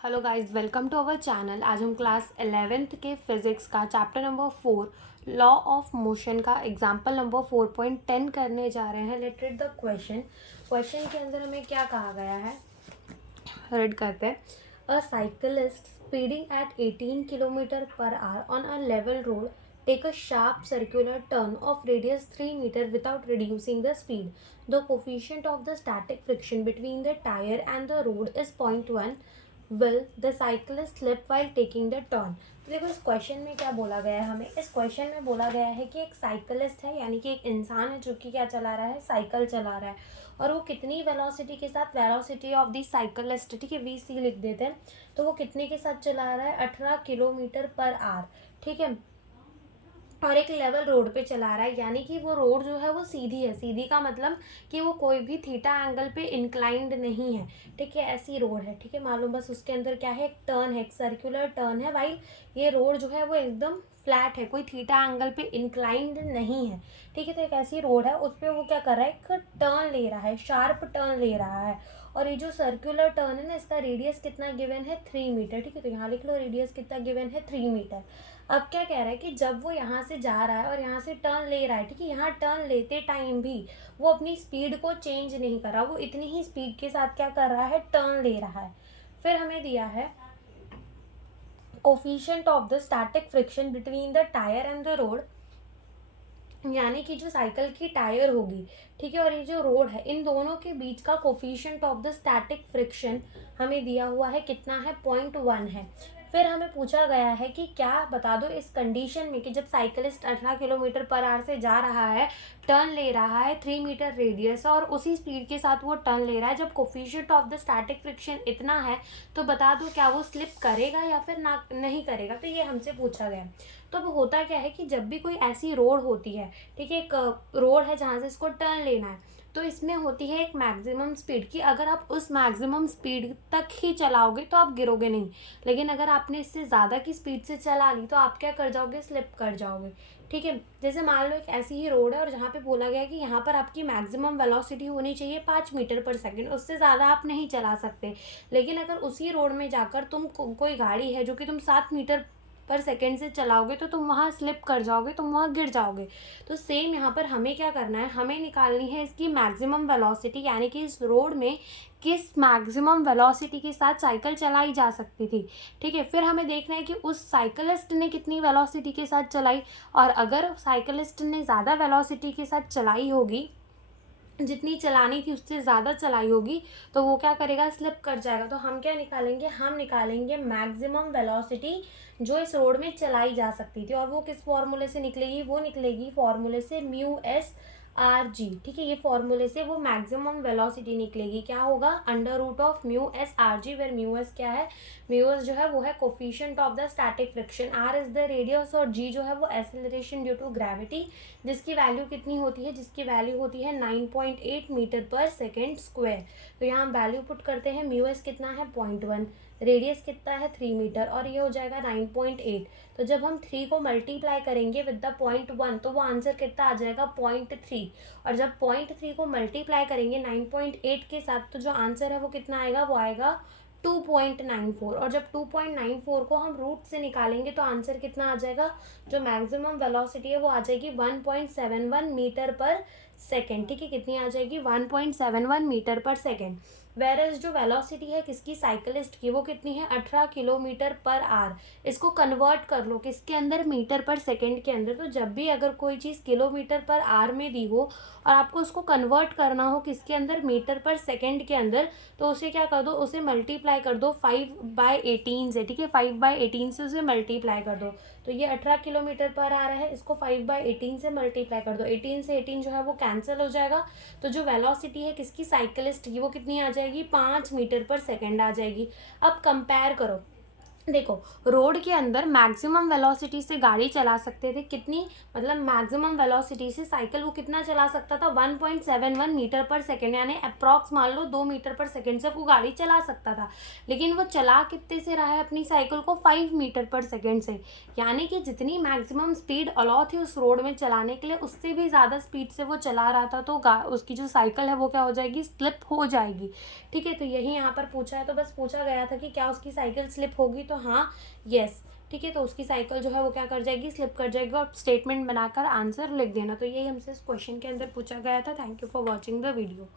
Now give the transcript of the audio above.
Hello guys, welcome to our channel. आज हम class 11th के फिजिक्स का chapter number 4 law of motion का एग्जाम्पल नंबर 4.10 करने जा रहे हैं। Let read the question. Question के अंदर हमें क्या कहा गया है, रीड करते हैं। A cyclist speeding at 18 kilometre per hour on a level road take a sharp circular turn of radius 3 meter without reducing the speed. The coefficient of the static friction between the tire and the road is 0.1. Will the cyclist slip while taking the turn? तो देखो, इस question में क्या बोला गया है हमें। इस क्वेश्चन में बोला गया है कि एक साइकिलिस्ट है, यानी कि एक इंसान है जो कि क्या चला रहा है, साइकिल चला रहा है। और वो कितनी वेलोसिटी के साथ, वेलोसिटी ऑफ दी साइकिलिस्ट, ठीक है, VC लिख देते हैं। तो वो कितने के साथ चला रहा है, 18 किलोमीटर पर आवर, ठीक है। और एक लेवल रोड पे चला रहा है, यानी कि वो रोड जो है वो सीधी है। सीधी का मतलब कि वो कोई भी थीटा एंगल पे इंक्लाइंड नहीं है, ठीक है। ऐसी रोड है, ठीक है। मालूम बस उसके अंदर क्या है, एक टर्न है, एक सर्कुलर टर्न है भाई। ये रोड जो है वो एकदम फ्लैट है, कोई थीटा एंगल पे इंक्लाइंड नहीं है, ठीक है। तो एक ऐसी रोड है, उस पर वो क्या कर रहा है, एक टर्न ले रहा है, शार्प टर्न ले रहा है। और ये जो सर्कुलर टर्न है ना, इसका रेडियस कितना गिवन है, 3 मीटर, ठीक है। तो यहाँ लिख लो, रेडियस कितना गिवन है, 3 मीटर। अब क्या कह रहा है कि जब वो यहाँ से जा रहा है और यहाँ से टर्न ले रहा है, ठीक है, यहाँ टर्न लेते टाइम भी वो अपनी स्पीड को चेंज नहीं कर रहा, वो इतनी ही स्पीड के साथ क्या कर रहा है, टर्न ले रहा है। फिर हमें दिया है coefficient of the static friction between the tyre and the road, यानी कि जो साइकिल की टायर होगी, ठीक है, और ये जो रोड है, इन दोनों के बीच का coefficient of the static friction हमें दिया हुआ है, कितना है, 0.1 है। फिर हमें पूछा गया है कि क्या बता दो इस कंडीशन में कि जब साइकिलिस्ट 18 किलोमीटर पर आवर से जा रहा है, टर्न ले रहा है, 3 मीटर रेडियस, और उसी स्पीड के साथ वो टर्न ले रहा है, जब coefficient of the static friction इतना है, तो बता दो क्या वो स्लिप करेगा या फिर ना नहीं करेगा। तो ये हमसे पूछा गया। तो अब होता क्या है कि जब भी कोई ऐसी रोड होती है, ठीक है, एक रोड है जहाँ से इसको टर्न लेना है, तो इसमें होती है एक मैक्सिमम स्पीड की। अगर आप उस मैक्सिमम स्पीड तक ही चलाओगे तो आप गिरोगे नहीं, लेकिन अगर आपने इससे ज़्यादा की स्पीड से चला ली तो आप क्या कर जाओगे, स्लिप कर जाओगे, ठीक है। जैसे मान लो एक ऐसी ही रोड है और जहाँ पे बोला गया है कि यहाँ पर आपकी मैक्सिमम वेलोसिटी होनी चाहिए 5 मीटर पर सेकंड, उससे ज़्यादा आप नहीं चला सकते। लेकिन अगर उसी रोड में जाकर तुम कोई गाड़ी है जो कि तुम 7 मीटर पर सेकेंड से चलाओगे तो तुम वहाँ स्लिप कर जाओगे, तुम वहाँ गिर जाओगे। तो सेम यहाँ पर हमें क्या करना है, हमें निकालनी है इसकी मैक्सिमम वेलोसिटी, यानी कि इस रोड में किस मैक्सिमम वेलोसिटी के साथ साइकिल चलाई जा सकती थी, ठीक है। फिर हमें देखना है कि उस साइकिलिस्ट ने कितनी वेलोसिटी के साथ चलाई, और अगर साइकिलिस्ट ने ज़्यादा वेलोसिटी के साथ चलाई होगी, जितनी चलानी थी उससे ज़्यादा चलाई होगी, तो वो क्या करेगा, स्लिप कर जाएगा। तो हम क्या निकालेंगे, हम निकालेंगे मैक्सिमम वेलोसिटी जो इस रोड में चलाई जा सकती थी। और वो किस फॉर्मूले से निकलेगी, वो निकलेगी फॉर्मूले से μ/s/g, ठीक है। ये फॉर्मूले से वो मैक्सिमम वेलोसिटी निकलेगी। क्या होगा, √of μ/s/g, वेर μs क्या है, μs जो है वो है coefficient of the static friction, r is the radius, और g जो है वो एक्सेलरेशन ड्यू टू ग्रेविटी, जिसकी वैल्यू कितनी होती है, जिसकी वैल्यू होती है 9.8 मीटर पर सेकेंड स्क्वायर। तो यहाँ हम वैल्यू पुट करते हैं, μs कितना है, 0.1, रेडियस कितना है, 3 मीटर, और ये हो जाएगा 9.8। तो जब हम 3 को मल्टीप्लाई करेंगे विद द 0.1 तो वो आंसर कितना आ जाएगा, 0.3। और जब 0.3 को मल्टीप्लाई करेंगे 9.8 के साथ, तो जो आंसर है वो कितना आएगा, वो आएगा 2.94। और जब 2.94 को हम रूट से निकालेंगे तो आंसर कितना आ जाएगा, जो मैक्सिमम वेलोसिटी है वो आ जाएगी 1.71 मीटर पर सेकेंड, ठीक है। कितनी आ जाएगी, 1.71 मीटर पर सेकेंड। वेरस जो वेलोसिटी है किसकी, साइकिलिस्ट की, वो कितनी है, 18 किलोमीटर पर आवर। इसको कन्वर्ट कर लो किसके अंदर, मीटर पर सेकेंड के अंदर। तो जब भी अगर कोई चीज़ किलोमीटर पर आवर में दी हो और आपको उसको कन्वर्ट करना हो किसके अंदर, मीटर पर सेकेंड के अंदर, तो उसे क्या कर दो, उसे मल्टीप्लाई कर दो 5/18 से, ठीक है। 5/18 से उसे मल्टीप्लाई कर दो। तो ये 18 किलोमीटर पर आ रहा है, इसको 5/18 से मल्टीप्लाई कर दो, 18 से 18 जो है वो कैंसिल हो जाएगा। तो जो वेलोसिटी है किसकी, साइकिलिस्ट की, वो कितनी आ जाएगी, 5 मीटर पर सेकेंड आ जाएगी। अब कंपेयर करो, देखो, रोड के अंदर मैक्सिमम वेलोसिटी से गाड़ी चला सकते थे, कितनी, मतलब मैक्सिमम वेलोसिटी से साइकिल वो कितना चला सकता था, 1.71 मीटर पर सेकेंड, यानी अप्रॉक्स मान लो 2 मीटर पर सेकेंड से वो गाड़ी चला सकता था। लेकिन वो चला कितने से रहा है अपनी साइकिल को, 5 मीटर पर सेकेंड से। यानी कि जितनी मैक्सिमम स्पीड अलाउ थी उस रोड में चलाने के लिए, उससे भी ज़्यादा स्पीड से वो चला रहा था, तो उसकी जो साइकिल है वो क्या हो जाएगी, स्लिप हो जाएगी। ठीक है, तो यही यहाँ पर पूछा है, तो बस पूछा गया था कि क्या उसकी साइकिल स्लिप होगी, तो हाँ, यस। ठीक है, तो उसकी साइकिल जो है वो क्या कर जाएगी, स्लिप कर जाएगी, और स्टेटमेंट बनाकर आंसर लिख देना। तो यही हमसे इस क्वेश्चन के अंदर पूछा गया था। Thank you for watching the video.